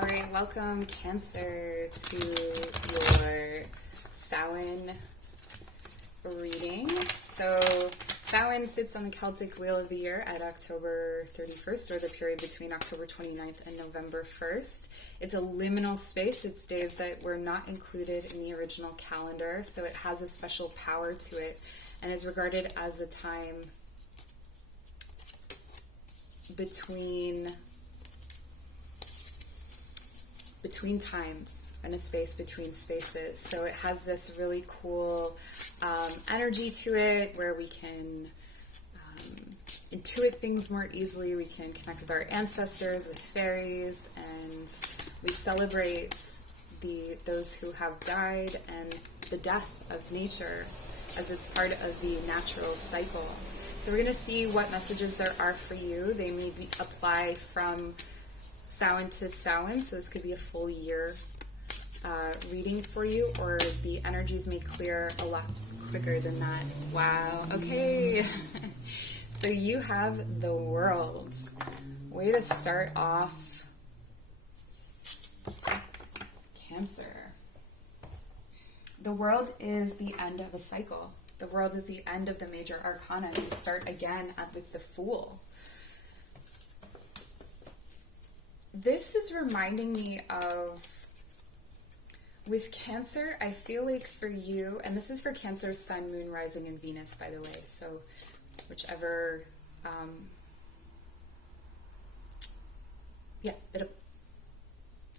All right, welcome Cancer to your Samhain reading. So Samhain sits on the Celtic wheel of the year at October 31st, or the period between October 29th and November 1st. It's a liminal space. It's days that were not included in the original calendar, so it has a special power to it and is regarded as a time between times and a space between spaces. So it has this really cool energy to it where we can intuit things more easily. We can connect with our ancestors, with fairies, and we celebrate those who have died and the death of nature as it's part of the natural cycle. So we're going to see what messages there are for you. They may apply from Samhain to Samhain, so this could be a full year reading for you, or the energies may clear a lot quicker than that. Wow, okay. So you have the World. Way to start off, Cancer. The World is the end of a cycle. The World is the end of the major arcana. You start again with the Fool. This is reminding me of, with Cancer, I feel like for you, and this is for Cancer, Sun, Moon, Rising, and Venus, by the way, so whichever, it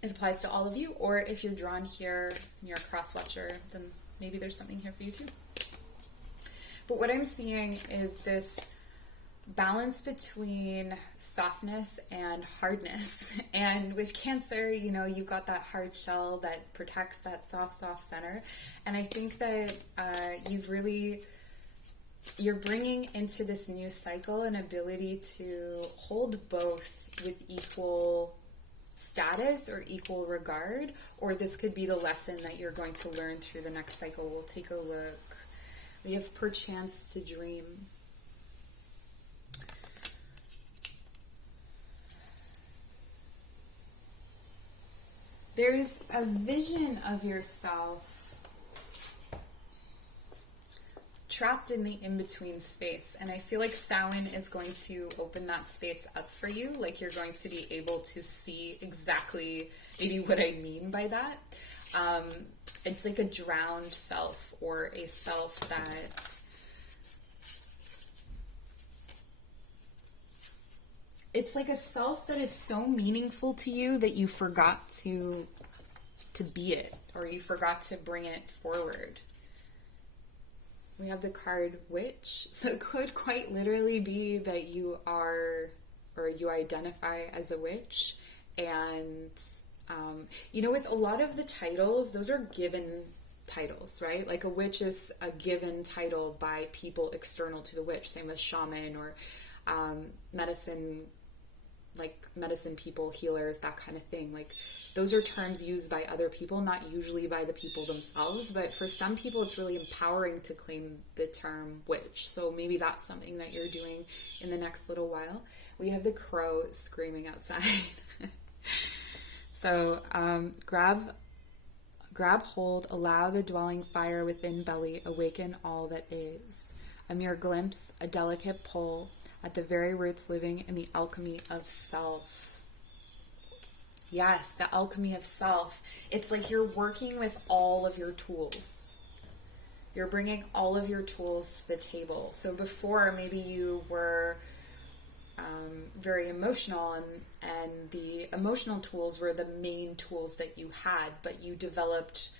applies to all of you, or if you're drawn here and you're a cross-watcher, then maybe there's something here for you too. But what I'm seeing is this balance between softness and hardness. And with Cancer, you know, you've got that hard shell that protects that soft center. And I think that you're bringing into this new cycle an ability to hold both with equal status or equal regard, or this could be the lesson that you're going to learn through the next cycle. We'll take a look. We have perchance to dream. There's a vision of yourself trapped in the in-between space, and I feel like Samhain is going to open that space up for you, like you're going to be able to see exactly maybe what I mean by that. It's like a drowned self, or a self that it's like a self that is so meaningful to you that you forgot to be it, or you forgot to bring it forward. We have the card Witch, so it could quite literally be that you are, or you identify as a witch. And with a lot of the titles, those are given titles, right? Like a witch is a given title by people external to the witch, same as shaman or medicine people, healers, that kind of thing. Like those are terms used by other people, not usually by the people themselves, but for some people it's really empowering to claim the term witch. So maybe that's something that you're doing in the next little while. We have the crow screaming outside. So grab hold, allow the dwelling fire within belly, awaken all that is. A mere glimpse, a delicate pull, at the very roots living in the alchemy of self. Yes, the alchemy of self. It's like you're working with all of your tools. You're bringing all of your tools to the table. So before, maybe you were very emotional, and the emotional tools were the main tools that you had, but you developed,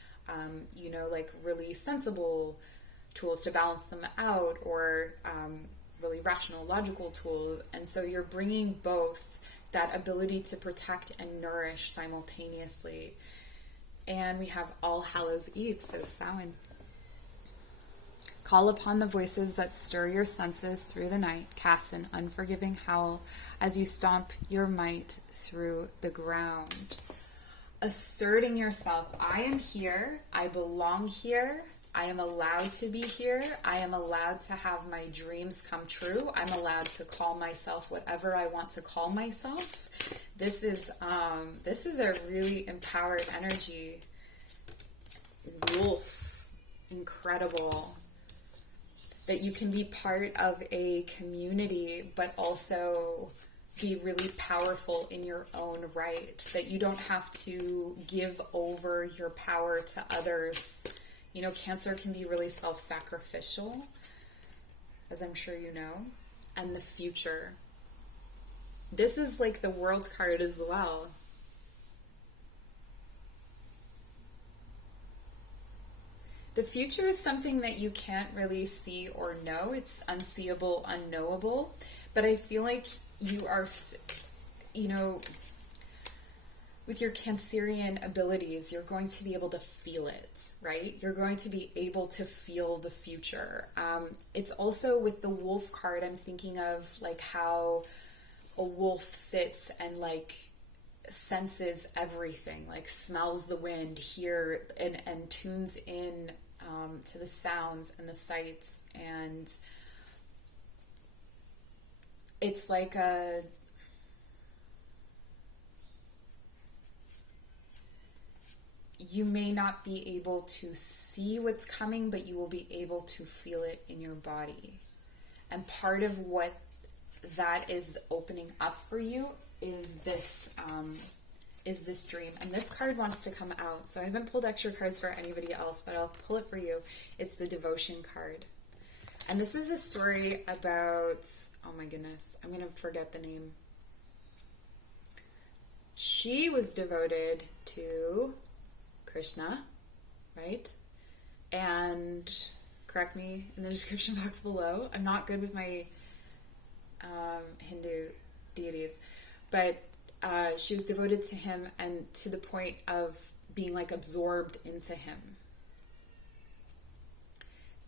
really sensible tools to balance them out, or really rational, logical tools. And so you're bringing both that ability to protect and nourish simultaneously. And we have All Hallows Eve, so Samhain. Call upon the voices that stir your senses through the night. Cast an unforgiving howl as you stomp your might through the ground. Asserting yourself. I am here. I belong here. I am allowed to be here. I am allowed to have my dreams come true. I'm allowed to call myself whatever I want to call myself. This is a really empowered energy. Wolf, incredible. That you can be part of a community, but also be really powerful in your own right. That you don't have to give over your power to others. You know, Cancer can be really self-sacrificial, as I'm sure you know. And the future. This is like the World card as well. The future is something that you can't really see or know. It's unseeable, unknowable. But I feel like you are, you know, with your Cancerian abilities, you're going to be able to feel it, right? You're going to be able to feel the future. It's also with the Wolf card, I'm thinking of like how a wolf sits and like senses everything, like smells the wind, hear and tunes in to the sounds and the sights, and it's like you may not be able to see what's coming, but you will be able to feel it in your body. And part of what that is opening up for you is this dream. And this card wants to come out. So I haven't pulled extra cards for anybody else, but I'll pull it for you. It's the Devotion card. And this is a story about, oh my goodness, I'm going to forget the name. She was devoted to Krishna, right? And correct me in the description box below. I'm not good with my Hindu deities, but she was devoted to him, and to the point of being like absorbed into him.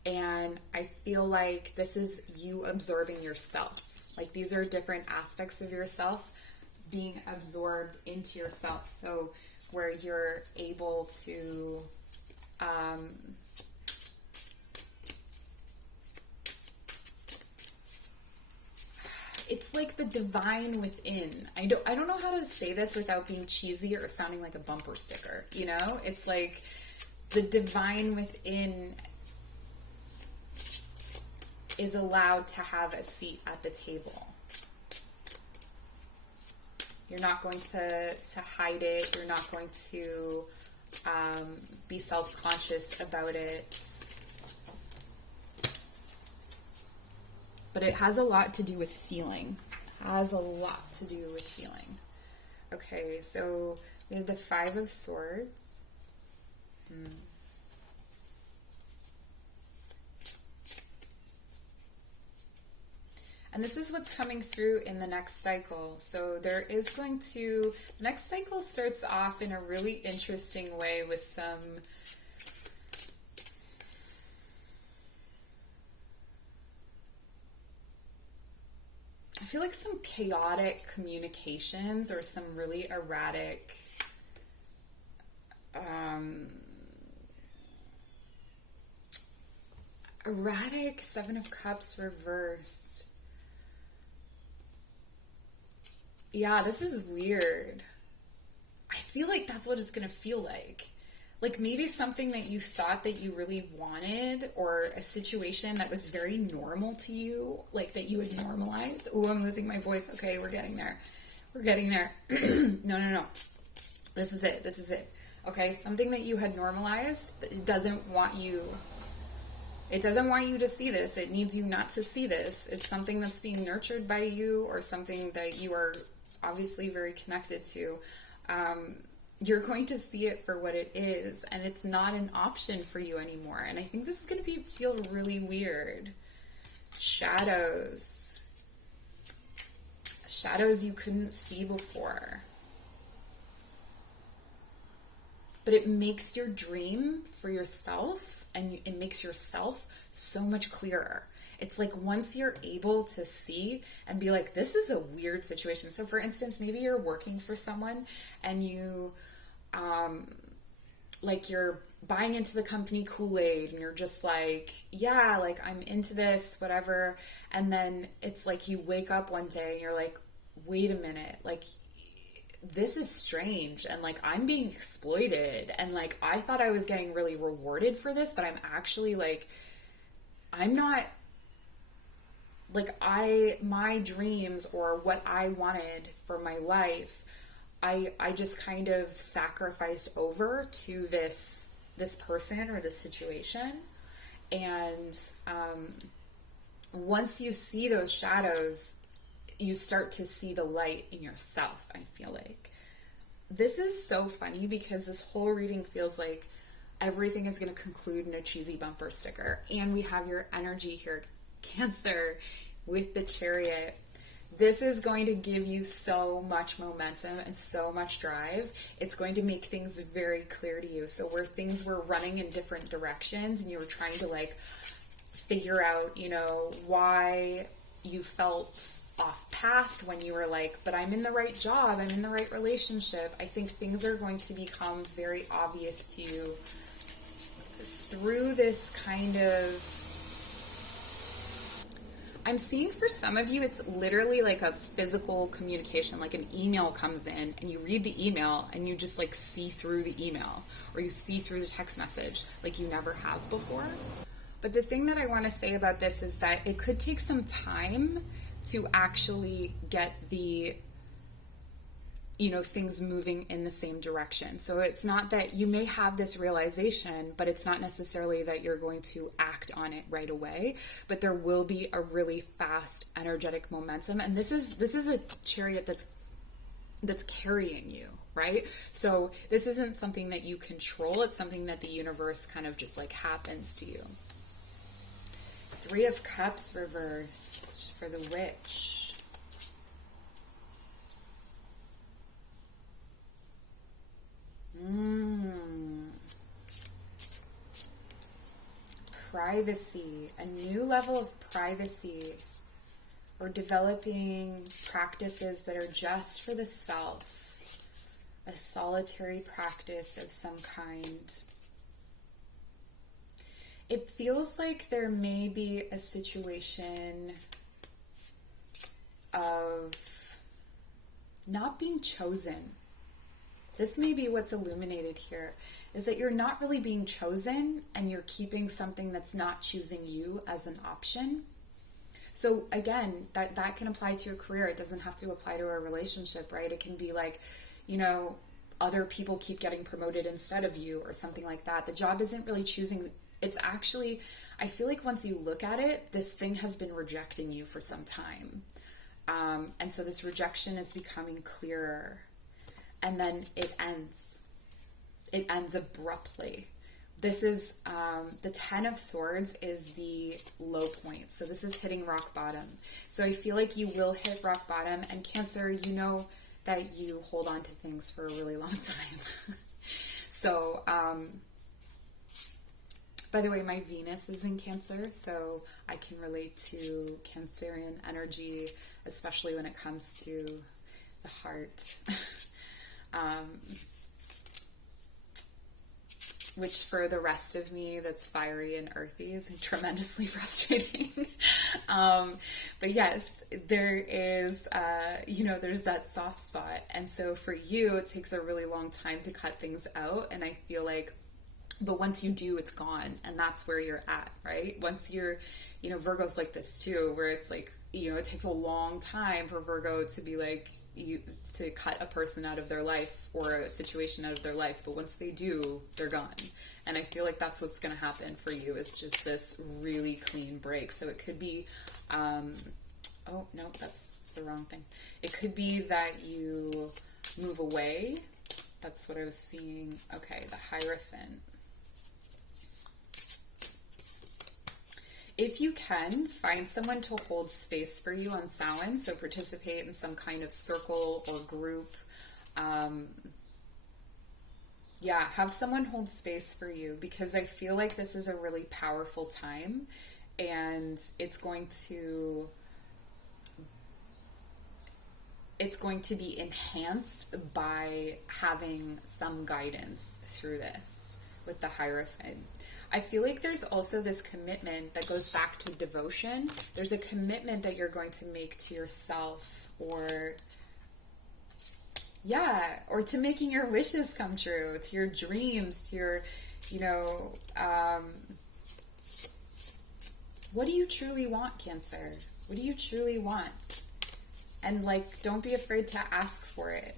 And I feel like this is you absorbing yourself. Like these are different aspects of yourself being absorbed into yourself. So where you're able to it's like the divine within. I don't know how to say this without being cheesy or sounding like a bumper sticker, you know? It's like the divine within is allowed to have a seat at the table. You're not going to hide it. You're not going to be self-conscious about it. But it has a lot to do with feeling. It has a lot to do with feeling. Okay, so we have the Five of Swords. And this is what's coming through in the next cycle. So there is going to, the next cycle starts off in a really interesting way with some I feel like some chaotic communications or some really erratic Seven of Cups reversed. Yeah, this is weird. I feel like that's what it's going to feel like. Like maybe something that you thought that you really wanted, or a situation that was very normal to you, like that you would normalize. Oh, I'm losing my voice. Okay, we're getting there. We're getting there. No. This is it. This is it. Okay, something that you had normalized, it doesn't want you to see this. It needs you not to see this. It's something that's being nurtured by you, or something that you are obviously very connected to. You're going to see it for what it is, and it's not an option for you anymore. And I think this is going to feel really weird. Shadows. Shadows you couldn't see before. But it makes your dream for yourself, and it makes yourself so much clearer. It's like once you're able to see and be like, this is a weird situation. So for instance, maybe you're working for someone and you like you're buying into the company Kool-Aid and you're just like, yeah, like I'm into this, whatever. And then it's like you wake up one day and you're like, wait a minute, like this is strange, and like I'm being exploited, and like I thought I was getting really rewarded for this, but I'm actually like, I'm not, like my dreams or what I wanted for my life, I just kind of sacrificed over to this person or this situation. And once you see those shadows, you start to see the light in yourself, I feel like. This is so funny because this whole reading feels like everything is going to conclude in a cheesy bumper sticker. And we have your energy here, Cancer, with the Chariot. This is going to give you so much momentum and so much drive. It's going to make things very clear to you. So where things were running in different directions and you were trying to like figure out, you know, why you felt off path when you were like, but I'm in the right job, I'm in the right relationship. I think things are going to become very obvious to you through this kind of, I'm seeing for some of you, it's literally like a physical communication, like an email comes in and you read the email and you just like see through the email, or you see through the text message like you never have before. But the thing that I want to say about this is that it could take some time to actually get the, you know, things moving in the same direction. So it's not that you may have this realization, but it's not necessarily that you're going to act on it right away, but there will be a really fast energetic momentum. And this is a Chariot that's carrying you, right? So this isn't something that you control. It's something that the universe kind of just like happens to you. Three of Cups reversed for the Witch. Privacy, a new level of privacy, or developing practices that are just for the self, a solitary practice of some kind. It feels like there may be a situation of not being chosen. This may be what's illuminated here, is that you're not really being chosen and you're keeping something that's not choosing you as an option. So again, that can apply to your career. It doesn't have to apply to a relationship, right? It can be like, you know, other people keep getting promoted instead of you or something like that. The job isn't really choosing. It's actually, I feel like once you look at it, this thing has been rejecting you for some time. And so this rejection is becoming clearer. And then it ends. It ends abruptly. This is, the 10 of Swords is the low point. So this is hitting rock bottom. So I feel like you will hit rock bottom. And Cancer, you know that you hold on to things for a really long time. So, by the way, my Venus is in Cancer, so I can relate to Cancerian energy, especially when it comes to the heart. Which for the rest of me that's fiery and earthy is tremendously frustrating. But yes, there is, there's that soft spot. And so for you, it takes a really long time to cut things out. And I feel like, but once you do, it's gone. And that's where you're at, right? Once you're, Virgo's like this too, where it's like, it takes a long time for Virgo to be like, to cut a person out of their life or a situation out of their life, but once they do, they're gone. And I feel like that's what's going to happen for you. It's just this really clean break. So it could be, oh no, that's the wrong thing. It could be that you move away. That's what I was seeing. Okay, the Hierophant. If you can, find someone to hold space for you on Samhain, so participate in some kind of circle or group. Have someone hold space for you, because I feel like this is a really powerful time, and it's going to be enhanced by having some guidance through this. with the Hierophant. I feel like there's also this commitment that goes back to devotion. There's a commitment that you're going to make to yourself, or to making your wishes come true, to your dreams, to your, what do you truly want, Cancer? What do you truly want? And don't be afraid to ask for it.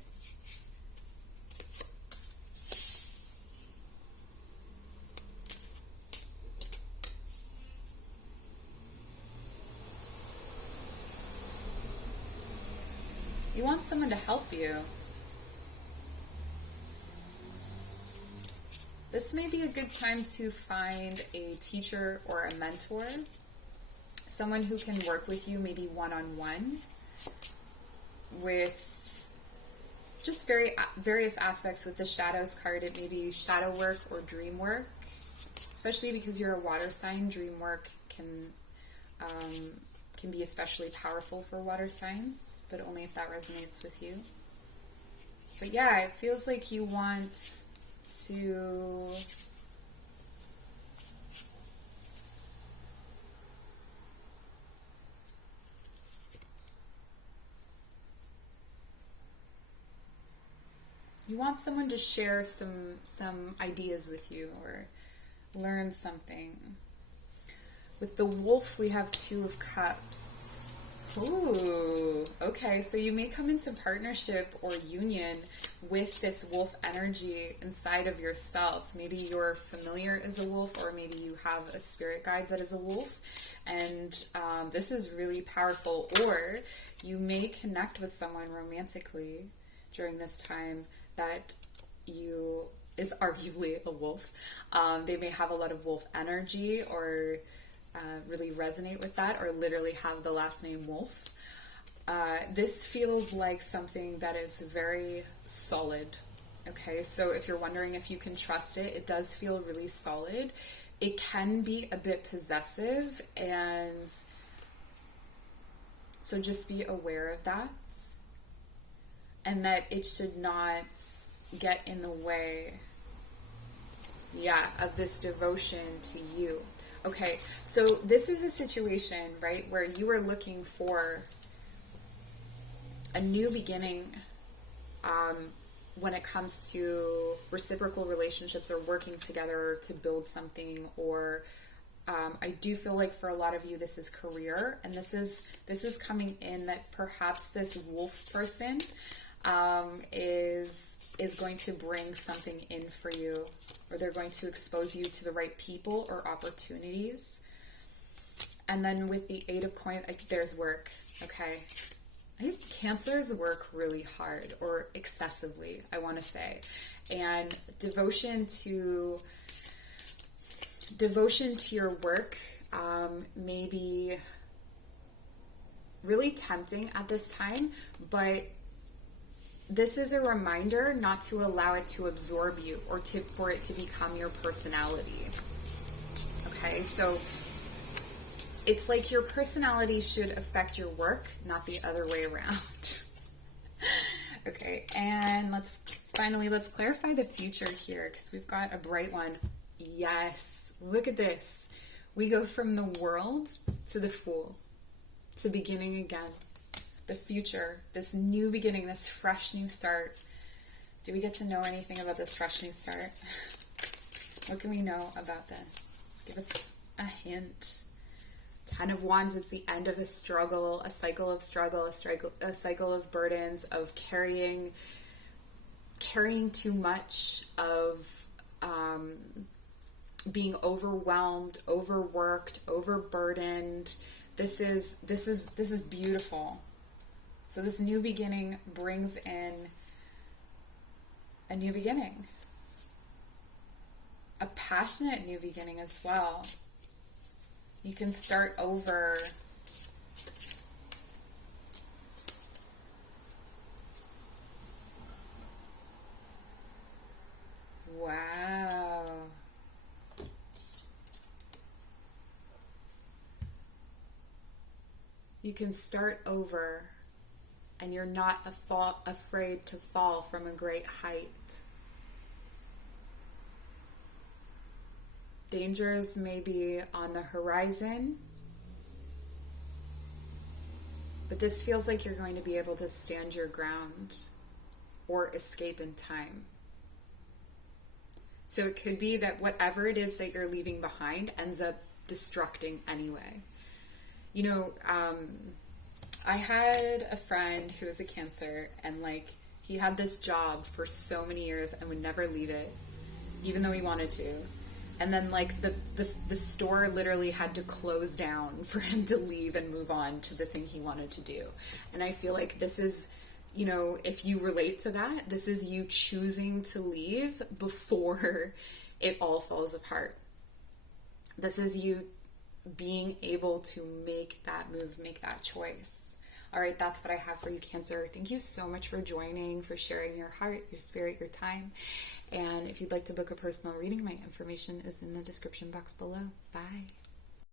You want someone to help you. This may be a good time to find a teacher or a mentor, someone who can work with you maybe one-on-one with just various aspects. With the Shadows card, it may be shadow work or dream work, especially because you're a water sign. Dream work can be especially powerful for water signs, but only if that resonates with you. But yeah, it feels like you want to someone to share some ideas with you or learn something. With the Wolf, we have Two of Cups. Ooh, okay, so you may come into partnership or union with this wolf energy inside of yourself. Maybe your familiar is a wolf, or maybe you have a spirit guide that is a wolf, and this is really powerful. Or you may connect with someone romantically during this time that is arguably a wolf. They may have a lot of wolf energy, or really resonate with that, or literally have the last name Wolf. This feels like something that is very solid. Okay, so if you're wondering if you can trust it, it does feel really solid. It can be a bit possessive, and so just be aware of that, and that it should not get in the way, of this devotion to you. Okay, so this is a situation, right, where you are looking for a new beginning when it comes to reciprocal relationships or working together to build something. Or I do feel like for a lot of you, this is career, and this is coming in that perhaps this wolf person is going to bring something in for you, or they're going to expose you to the right people or opportunities. And then with the Eight of Coins, there's work, okay? Cancers work really hard, or excessively, I want to say. And devotion to your work may be really tempting at this time, but this is a reminder not to allow it to absorb you, or for it to become your personality. Okay, so it's like your personality should affect your work, not the other way around. Okay, and let's clarify the future here, because we've got a bright one. Yes, look at this. We go from the World to the Fool, to beginning again. The future, this new beginning, this fresh new start. Do we get to know anything about this fresh new start? What can we know about this? Give us a hint. 10 of Wands, it's the end of a struggle, a cycle of struggle, a cycle of burdens, of carrying too much, of being overwhelmed, overworked, overburdened. This is beautiful. So this new beginning brings in a new beginning, a passionate new beginning as well. You can start over. Wow. You can start over, and you're not afraid to fall from a great height. Dangers may be on the horizon, but this feels like you're going to be able to stand your ground or escape in time. So it could be that whatever it is that you're leaving behind ends up destructing anyway. You know, I had a friend who was a Cancer, and like, he had this job for so many years and would never leave it, even though he wanted to. And then like the store literally had to close down for him to leave and move on to the thing he wanted to do. And I feel like this is, you know, if you relate to that, this is you choosing to leave before it all falls apart. This is you being able to make that move, make that choice. All right, that's what I have for you, Cancer. Thank you so much for joining, for sharing your heart, your spirit, your time. And if you'd like to book a personal reading, my information is in the description box below. Bye.